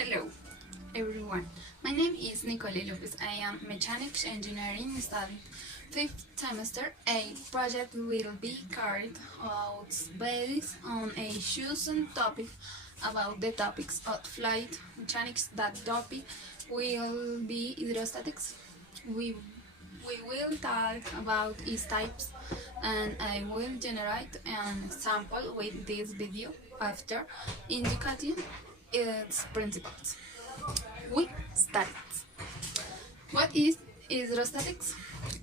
Hello, everyone. My name is Nicole Lopez. I am mechanics engineering studying fifth semester. A project will be carried out based on a chosen topic about the topics of flight mechanics. That topic will be hydrostatics. We will talk about its types, and I will generate an example with this video after indicating its principles. We start. What is hydrostatics?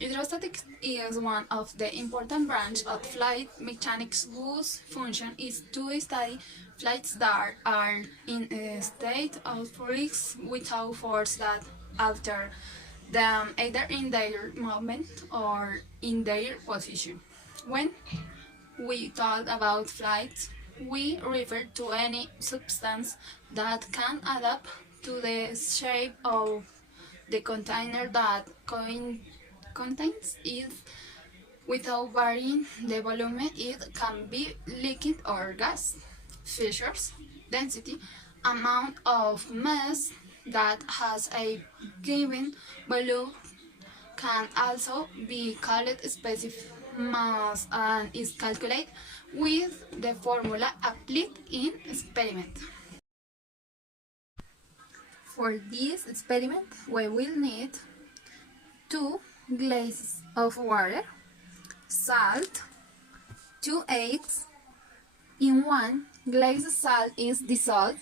Hydrostatics is one of the important branches of flight mechanics whose function is to study flights that are in a state of risk without force that alter them either in their movement or in their position. When we talk about flights, we refer to any substance that can adapt to the shape of the container that contains it without varying the volume. It can be liquid or gas. Features: density, amount of mass that has a given volume, can also be called specific mass and is calculated with the formula applied in experiment. For this experiment, we will need 2 glasses of water, salt, 2 eggs. In 1 glass of salt is dissolved.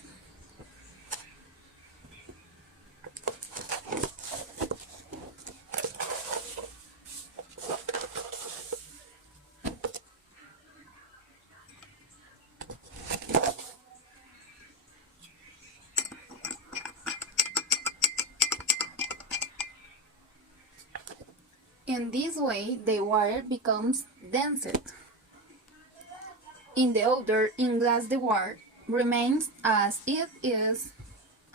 In this way, the water becomes denser. In the other glass, the water remains as it is,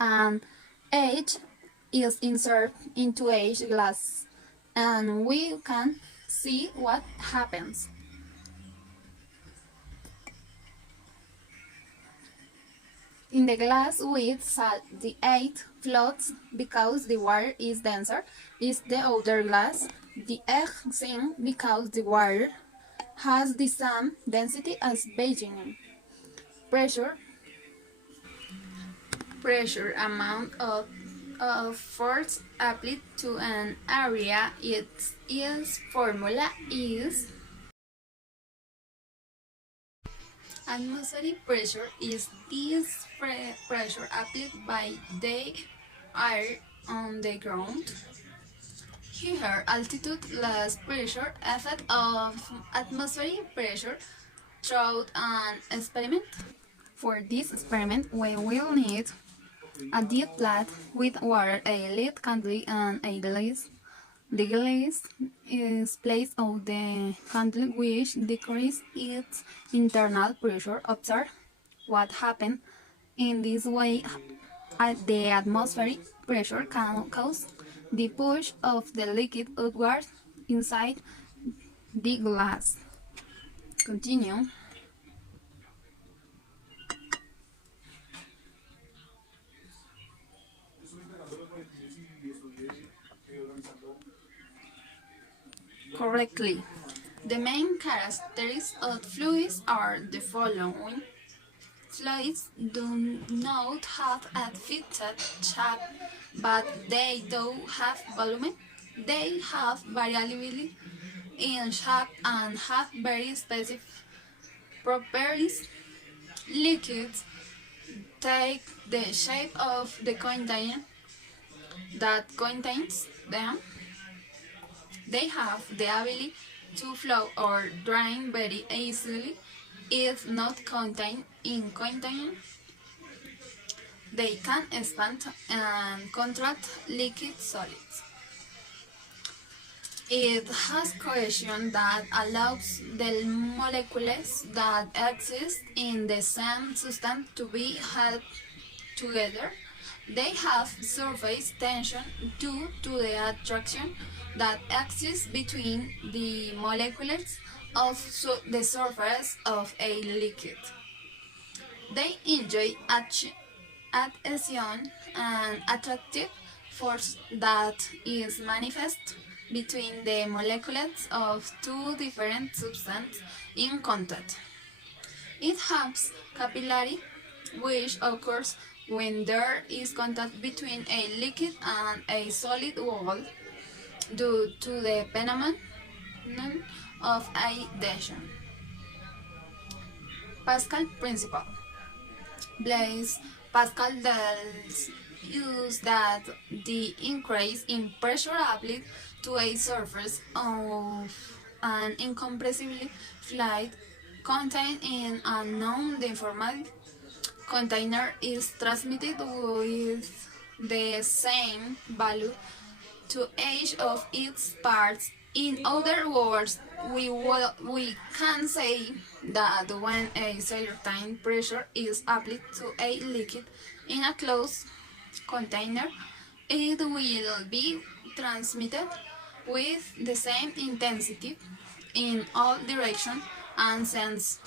and H is inserted into each glass, and we can see what happens. In the glass with salt, the H floats because the water is denser. In the other glass, the egg sinks because the water has the same density as Beijing. Pressure amount of force applied to an area. Its formula is atmospheric pressure is this pressure applied by the air on the ground. Here, altitude less pressure, effect of atmospheric pressure throughout an experiment. For this experiment, we will need a deep plate with water, a lead candle, and a glass. The glass is placed on the candle, which decreases its internal pressure. Observe what happens. In this way, the atmospheric pressure can cause the push of the liquid outward inside the glass. Continue. Correctly. The main characteristics of fluids are the following. Fluids do not have a fixed shape, but they do have volume. They have variability in shape and have very specific properties. Liquids take the shape of the container that contains them. They have the ability to flow or drain very easily if not contained in container. They can expand and contract liquid solids. It has cohesion that allows the molecules that exist in the same substance to be held together. They have surface tension due to the attraction that exists between the molecules of the surface of a liquid. They enjoy adhesion, an attractive force that is manifest between the molecules of two different substances in contact. It has capillary, which occurs when there is contact between a liquid and a solid wall due to the phenomenon of adhesion. Pascal principle. Blaise Pascal tells us that the increase in pressure applied to a surface of an incompressible fluid contained in a non-deformable container is transmitted with the same value to each of its parts. In other words, we can say that when a certain pressure is applied to a liquid in a closed container, it will be transmitted with the same intensity in all directions and sense.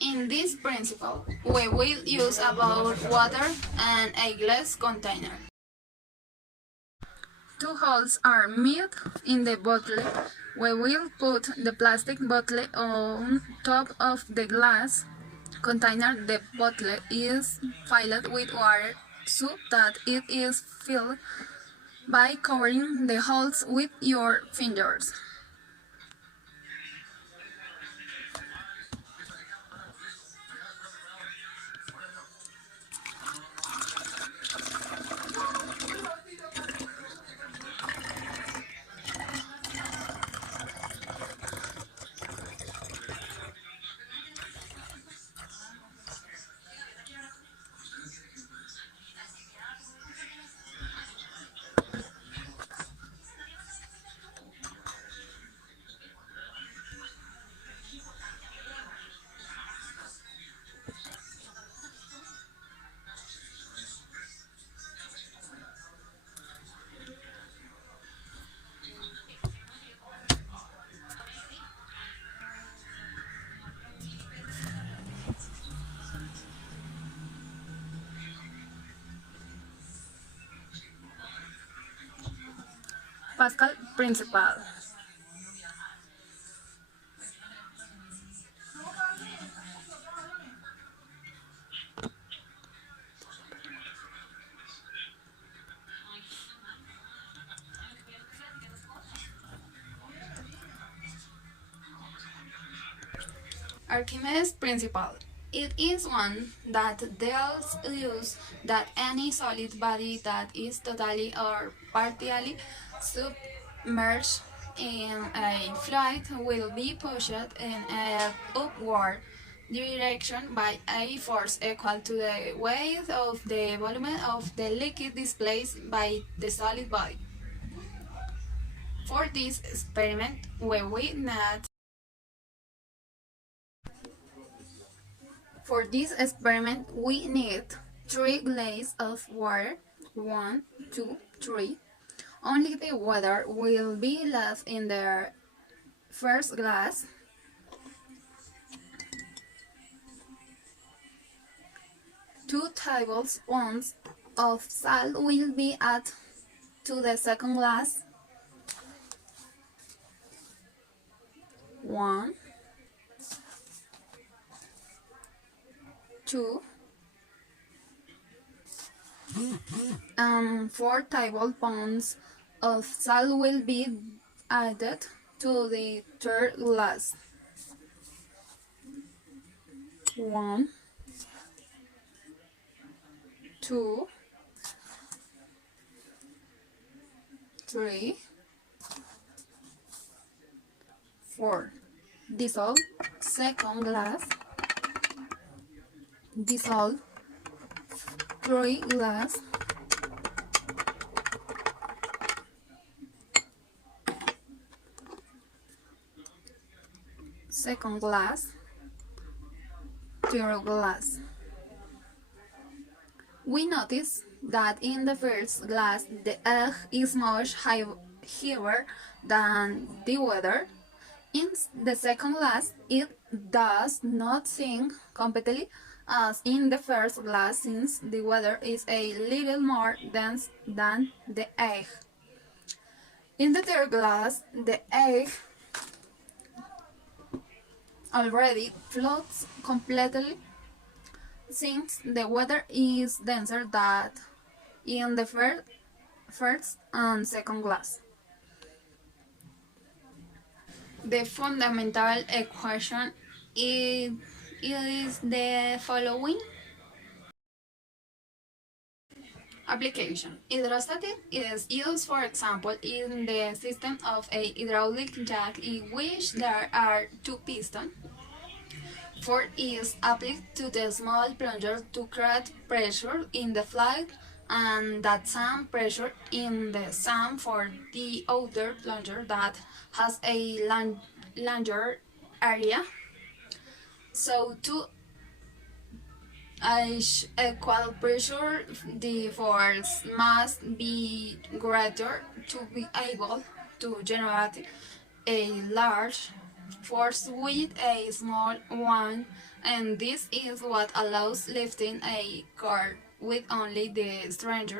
In this principle, we will use about water and a glass container. Two holes are made in the bottle. We will put the plastic bottle on top of the glass container. The bottle is filled with water so that it is filled by covering the holes with your fingers. Pascal principle. Archimedes' principle. It is one that tells us that any solid body that is totally or partially submerged in a fluid will be pushed in an upward direction by a force equal to the weight of the volume of the liquid displaced by the solid body. For this experiment, we will not For this experiment, we need 3 glasses of water. 1, 2, 3. Only the water will be left in the first glass. 2 tablespoons of salt will be added to the second glass. 1, 2, 4 tablespoons of salt will be added to the third glass. 1, 2, 3, 4. Dissolve second glass. Dissolve 3 glass. Second glass. Third glass. We notice that in the first glass the egg is much heavier than the water. In the second glass it does not sink completely as in the first glass, since the water is a little more dense than the egg. In the third glass, the egg already floats completely since the water is denser than in the first and second glass. The fundamental equation is the following. Application. Hydrostatic is used, for example, in the system of a hydraulic jack in which there are two pistons. Force is applied to the small plunger to create pressure in the flight, and that same pressure in the same for the outer plunger that has a larger area. So to equal pressure, the force must be greater to be able to generate a large force with a small one, and this is what allows lifting a car with only the strength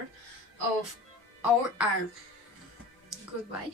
of our arm. Goodbye.